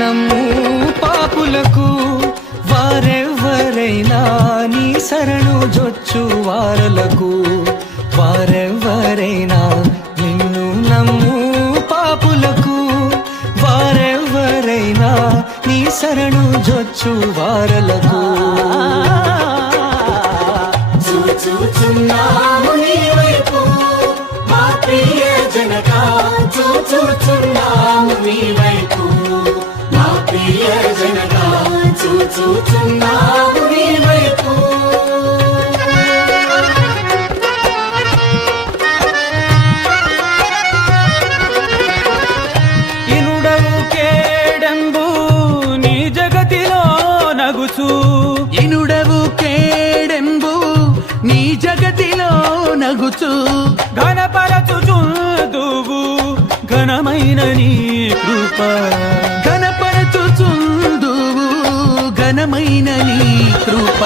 నమ్ము పాపులకు వారెవ్వరైనా నీ శరణు జొచ్చు వారలకు వారెవ్వరైనా నిన్ను నమ్ము పాపులకు వారెవ్వరైనా నీ శరణు జొచ్చు వారలకు చూచుచున్నాము నీ వైపు మా ప్రియ జనక చూచుచున్నాము నీ వైపు మా ప్రియ జనక చూచుచున్నాము నీ వైపు ఇనుడవు కేడంబు నీ జగతిలో నగుచు ఇనుడవు కేడెంబు నీ జగతిలో నగుచు ఘనపరచుచుందువు ఘనమైన నీ కృప ఘనపరచుచుందువు ఘనమైన నీ కృప